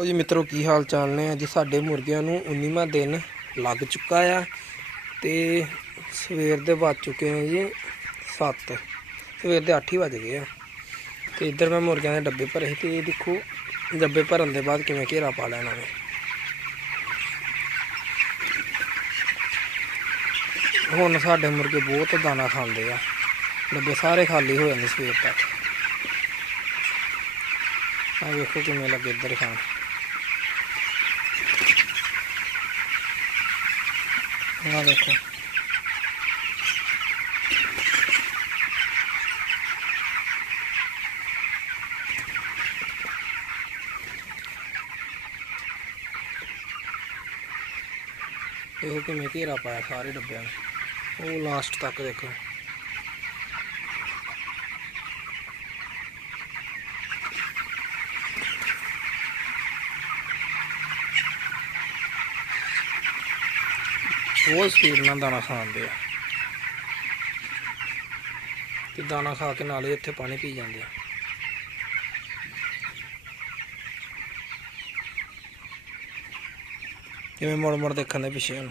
ਉਹ ਜੀ ਮਿੱਤਰੋ, ਕੀ ਹਾਲ ਚਾਲ ਨੇ? ਅੱਜ ਸਾਡੇ ਮੁਰਗਿਆਂ ਨੂੰ 19ਵਾਂ ਦਿਨ ਲੱਗ ਚੁੱਕਾ ਆ ਤੇ ਸਵੇਰ ਦੇ ਵੱਜ ਚੁੱਕੇ ਨੇ ਜੀ 7 ਸਵੇਰ ਦੇ 8 ਹੀ ਵੱਜ ਗਏ ਆ। ਤੇ ਇੱਧਰ ਮੈਂ ਮੁਰਗਿਆਂ ਦੇ ਡੱਬੇ ਭਰੇ ਸੀ ਤੇ ਇਹ ਦੇਖੋ, ਡੱਬੇ ਭਰਨ ਦੇ ਬਾਅਦ ਕਿਵੇਂ ਘੇਰਾ ਪਾ ਲੈਣਾ ਮੈਂ। ਹੁਣ ਸਾਡੇ ਮੁਰਗੇ ਬਹੁਤ ਦਾਣਾ ਖਾਂਦੇ ਆ। ਡੱਬੇ ਸਾਰੇ ਖਾਲੀ ਹੋ ਜਾਂਦੇ ਸਵੇਰ ਤੱਕ। ਆ ਵੇਖੋ ਕਿਵੇਂ ਲੱਗੇ ਇੱਧਰ ਖਾਣ। ਆ ਦੇਖੋ ਦੇਖੋ ਕਿਵੇਂ ਘੇਰਾ ਪਾਇਆ ਸਾਰੇ ਡੱਬਿਆਂ ਨੂੰ? ਉਹ ਲਾਸਟ ਤੱਕ ਦੇਖੋ। ਬਹੁਤ ਸਪੀਡ ਨਾਲ ਦਾਣਾ ਖਾਂਦੇ ਆ। ਤੇ ਦਾਣਾ ਖਾ ਕੇ ਨਾਲੇ ਇੱਥੇ ਪਾਣੀ ਪੀ ਜਾਂਦੇ ਆ। ਜਿਵੇਂ ਮੁੜ ਮੁੜ ਦੇਖਣ ਦੇ ਪਿੱਛੇ ਹੁਣ।